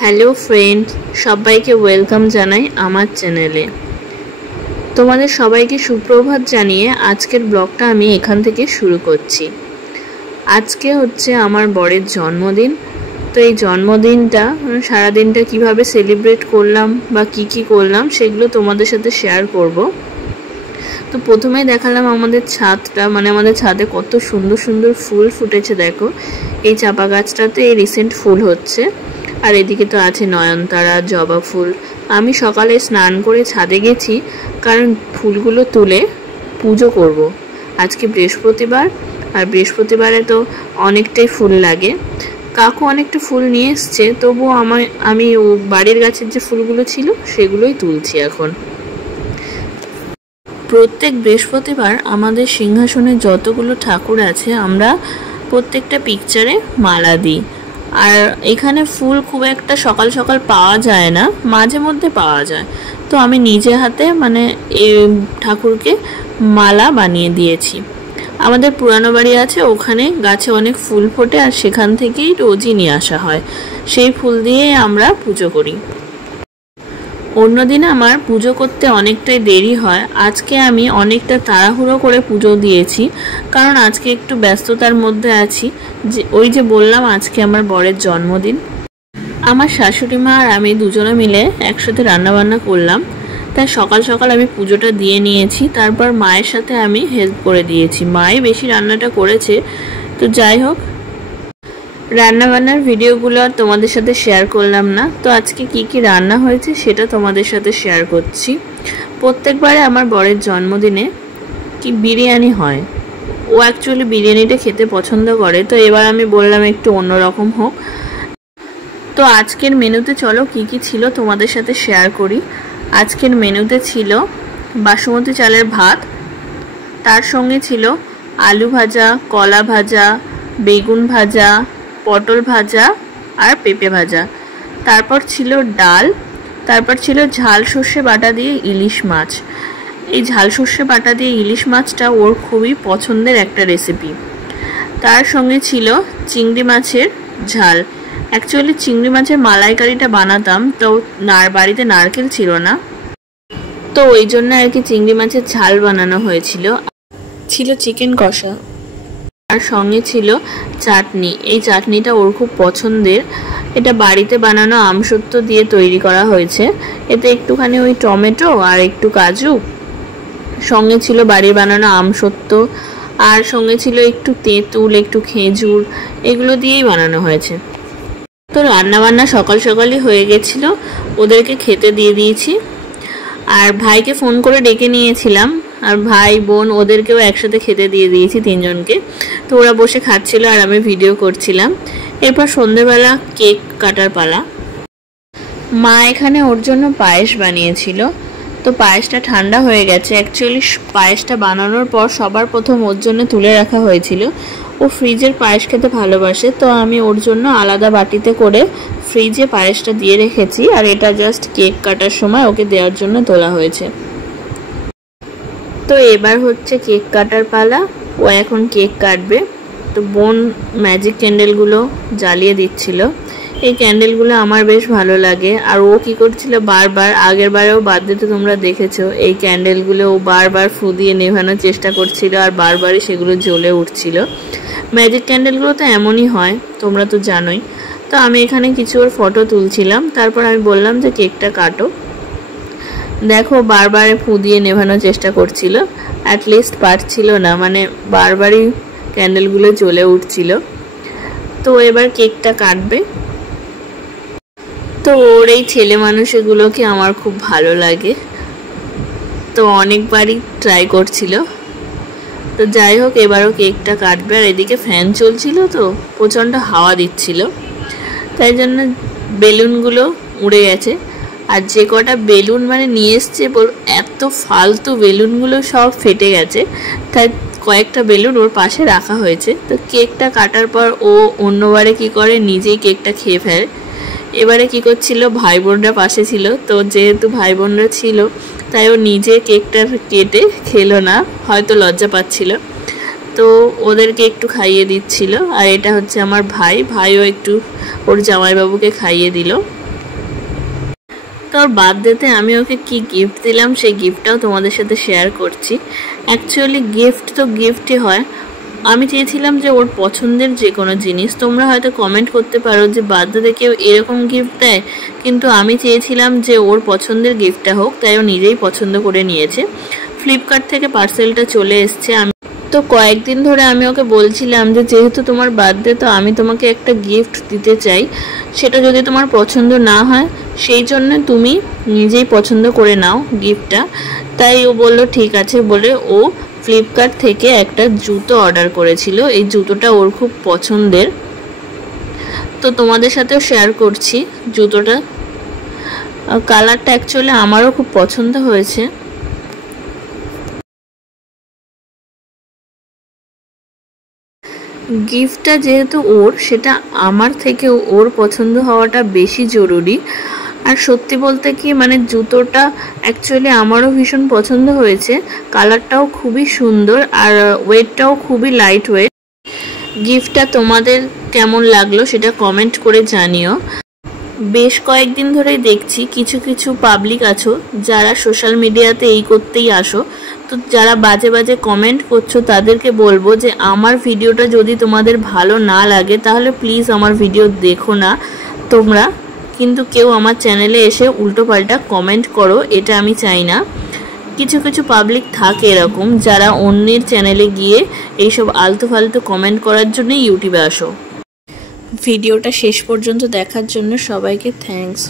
Hello friend, সবাইকে welcome জানাই আমার চ্যানেলে। তোমাদের সবাইকে সুপ্রভাত জানিয়ে আজকের ব্লগটা আমি এখান থেকে শুরু করছি। আজকে হচ্ছে আমার বরের জন্মদিন। তো এই জন্মদিনটা সারাদিনটা কিভাবে সেলিব্রেট করলাম বা কি করলাম সেগুলো তোমাদের সাথে শেয়ার করব। তো প্রথমেই দেখালাম আমাদের ছাদটা, মানে আমাদের ছাদে কত সুন্দর সুন্দর ফুল ফুটেছে। দেখো, এই চাপা গাছটাতে এই রিসেন্ট ফুল হচ্ছে, আর এদিকে তো আছে নয়নতারা, জবা ফুল। আমি সকালে স্নান করে ছাদে গেছি, কারণ ফুলগুলো তুলে পুজো করব। আজকে বৃহস্পতিবার, আর বৃহস্পতিবারে তো অনেকটাই ফুল লাগে। কাকু অনেকটা ফুল নিয়ে এসছে, তবুও আমি বাড়ির গাছের যে ফুলগুলো ছিল সেগুলোই তুলছি এখন। প্রত্যেক বৃহস্পতিবার আমাদের সিংহাসনে যতগুলো ঠাকুর আছে আমরা প্রত্যেকটা পিকচারে মালা দিই। আর এখানে ফুল খুব একটা সকাল সকাল পাওয়া যায় না, মাঝে মধ্যে পাওয়া যায়। তো আমি নিজে হাতে এই ঠাকুরকে মালা বানিয়ে দিয়েছি। আমাদের পুরানো বাড়ি আছে, ওখানে গাছে অনেক ফুল ফোটে, আর সেখান থেকেই রোজই নিয়ে আসা হয়। সেই ফুল দিয়ে আমরা পুজো করি। অন্যদিন আমার পুজো করতে অনেকটাই দেরি হয়, আজকে আমি অনেকটা তাড়াহুড়ো করে পুজো দিয়েছি, কারণ আজকে একটু ব্যস্ততার মধ্যে আছি। ওই যে বললাম আজকে আমার বরের জন্মদিন। আমার শাশুড়ি মা আর আমি দুজনে মিলে একসাথে রান্নাবান্না করলাম, তাই সকাল সকাল আমি পুজোটা দিয়ে নিয়েছি। তারপর মায়ের সাথে আমি হেল্প করে দিয়েছি। মাই বেশি রান্নাটা করেছে। তো যাই হোক, রান্নাবান্নার ভিডিওগুলো আর তোমাদের সাথে শেয়ার করলাম না। তো আজকে কি রান্না হয়েছে সেটা তোমাদের সাথে শেয়ার করছি। প্রত্যেকবারে আমার বরের জন্মদিনে বিরিয়ানি হয়। ও অ্যাকচুয়ালি বিরিয়ানিটা খেতে পছন্দ করে, তো এবার আমি বললাম একটু অন্যরকম হোক। তো আজকের মেনুতে চলো কি ছিল তোমাদের সাথে শেয়ার করি। আজকের মেনুতে ছিল বাসমতি চালের ভাত, তার সঙ্গে ছিল আলু ভাজা, কলা ভাজা, বেগুন ভাজা, পটল ভাজা আর পেঁপে ভাজা। তারপর ছিল ডাল, তারপর ছিল ঝাল সর্ষে বাটা দিয়ে ইলিশ মাছ। এই ঝাল সর্ষে বাটা দিয়ে ইলিশ মাছটা ওর খুবই পছন্দের একটা রেসিপি। তার সঙ্গে ছিল চিংড়ি মাছের ঝাল। অ্যাকচুয়ালি চিংড়ি মাছের মালাইকারিটা বানাতাম, তো বাড়িতে নারকেল ছিল না, তো ওই জন্য আর কি চিংড়ি মাছের ঝাল বানানো হয়েছিল। ছিল চিকেন কষা, আর সঙ্গে ছিল চাটনি। এই চাটনিটা ওর খুব পছন্দের। এটা বাড়িতে বানানো আমসত্ব দিয়ে তৈরি করা হয়েছে। এতে একটুখানি ওই টমেটো আর একটু কাজু, সঙ্গে ছিল বাড়ির বানানো আমসত্ব, আর সঙ্গে ছিল একটু তেঁতুল, একটু খেজুর, এগুলো দিয়েই বানানো হয়েছে। তো রান্নাবান্না সকাল সকালই হয়ে গেছিলো, ওদেরকে খেতে দিয়ে দিয়েছি। আর ভাইকে ফোন করে ডেকে নিয়েছিলাম, আর ভাই বোন ওদেরকেও একসাথে খেতে দিয়ে দিয়েছি, তিনজনকে। তো ওরা বসে খাচ্ছিল আর আমি ভিডিও করছিলাম। এরপর সন্ধ্যেবেলা কেক কাটার পালা। মা এখানে ওর জন্য পায়েস বানিয়েছিল। তো পায়েসটা ঠান্ডা হয়ে গেছে। অ্যাকচুয়ালি পায়েসটা বানানোর পর সবার প্রথম ওর জন্য তুলে রাখা হয়েছিল। ও ফ্রিজের পায়েস খেতে ভালোবাসে, তো আমি ওর জন্য আলাদা বাটিতে করে ফ্রিজে পায়েসটা দিয়ে রেখেছি, আর এটা জাস্ট কেক কাটার সময় ওকে দেওয়ার জন্য তোলা হয়েছে। তো এবার হচ্ছে কেক কাটার পালা। ও এখন কেক কাটবে। তো বোন ম্যাজিক ক্যান্ডেলগুলো জ্বালিয়ে দিচ্ছিল। এই ক্যান্ডেলগুলো আমার বেশ ভালো লাগে। আর ও কি করছিল, বারবার, আগের বারেও বার্থডেতে তোমরা দেখেছো, এই ক্যান্ডেলগুলো ও বারবার ফু দিয়ে নেভানোর চেষ্টা করছিল, আর বারবারই সেগুলো জ্বলে উঠছিল। ম্যাজিক ক্যান্ডেলগুলো তো এমনই হয়, তোমরা তো জানোই। তো আমি এখানে কিছু ওর ফটো তুলছিলাম, তারপর আমি বললাম যে কেকটা কাটো। দেখো, বারবার ফু দিয়ে নেভানোর চেষ্টা করছিল, অ্যাটলিস্ট পারছিল না, বারবারই ক্যান্ডেলগুলো জ্বলে উঠছিল। তো এবার কেকটা কাটবে। তো ওর এই ছেলে মানুষগুলোকে আমার খুব ভালো লাগে, তো অনেকবারই ট্রাই করছিল। তো যাই হোক, এবারও কেকটা কাটবে। আর এদিকে ফ্যান চলছিল, তো প্রচণ্ড হাওয়া দিচ্ছিল, তাই জন্য বেলুনগুলো উড়ে গেছে। আর যে কটা বেলুন নিয়ে এসছে, এত ফালতু বেলুনগুলো সব ফেটে গেছে, তাই কয়েকটা বেলুন ওর পাশে রাখা হয়েছে। তো কেকটা কাটার পর ও অন্যবারে কি করে, নিজেই কেকটা খেয়ে ফেলে। এবারে কি করছিল, ভাই বোনরা পাশে ছিল, তো যেহেতু ভাই বোনরা ছিল তাই ও নিজে কেকটা কেটে খেলো না, হয়তো লজ্জা পাচ্ছিল। তো ওদেরকে একটু খাইয়ে দিচ্ছিল। আর এটা হচ্ছে আমার ভাইও একটু ওর জামাইবাবুকে খাইয়ে দিল। তো ওর বার্থডেতে আমি ওকে কি গিফট দিলাম সেই গিফটটাও তোমাদের সাথে শেয়ার করছি। অ্যাকচুয়ালি গিফট তো গিফটই হয়। আমি চেয়েছিলাম যে ওর পছন্দের যে কোনো জিনিস, তোমরা হয়তো কমেন্ট করতে পারো যে বার্থডেতে কেউ এরকম গিফট দেয়, কিন্তু আমি চেয়েছিলাম যে ওর পছন্দের গিফটটা হোক, তাই ও নিজেই পছন্দ করে নিয়েছে। ফ্লিপকার্ট থেকে পার্সেলটা চলে এসছে। তো কয়েকদিন ধরে আমি ওকে বলছিলাম যে যেহেতু তোমার বার্থডে, তো আমি তোমাকে একটা গিফট দিতে চাই, সেটা যদি তোমার পছন্দ না হয় সেই জন্য তুমি নিজেই পছন্দ করে নাও গিফটটা। তাই ও বলল ঠিক আছে বলে ও ফ্লিপকার্ট থেকে একটা জুতো অর্ডার করেছিল। এই জুতোটা ওর খুব পছন্দের, তো তোমাদের সাথেও শেয়ার করছি জুতোটা। কালারটা অ্যাকচুয়ালি আমারও খুব পছন্দ হয়েছে। গিফটটা যেহেতু ওর, সেটা আমার থেকে ওর পছন্দ হওয়াটা বেশি জরুরি। আর সত্যি বলতে কি মানে জুতোটা অ্যাকচুয়ালি আমারও ভীষণ পছন্দ হয়েছে। কালারটাও খুবই সুন্দর আর ওয়েটটাও খুবই লাইট ওয়েট। গিফটটা তোমাদের কেমন লাগলো সেটা কমেন্ট করে জানিও। বেশ কয়েকদিন ধরেই দেখছি কিছু কিছু পাবলিক আছো যারা সোশ্যাল মিডিয়াতে এই করতেই আসো, তো যারা বাজে বাজে কমেন্ট করছো তাদেরকে বলবো যে আমার ভিডিওটা যদি তোমাদের ভালো না লাগে তাহলে প্লিজ আমার ভিডিও দেখো না তোমরা, কিন্তু কেউ আমার চ্যানেলে এসে উল্টোপাল্টা কমেন্ট করো, এটা আমি চাই না। কিছু কিছু পাবলিক থাকে এরকম যারা অন্যের চ্যানেলে গিয়ে এইসব আলতু ফালতু কমেন্ট করার জন্যই ইউটিউবে আসো। ভিডিওটা শেষ পর্যন্ত দেখার জন্য সবাইকে থ্যাঙ্কস।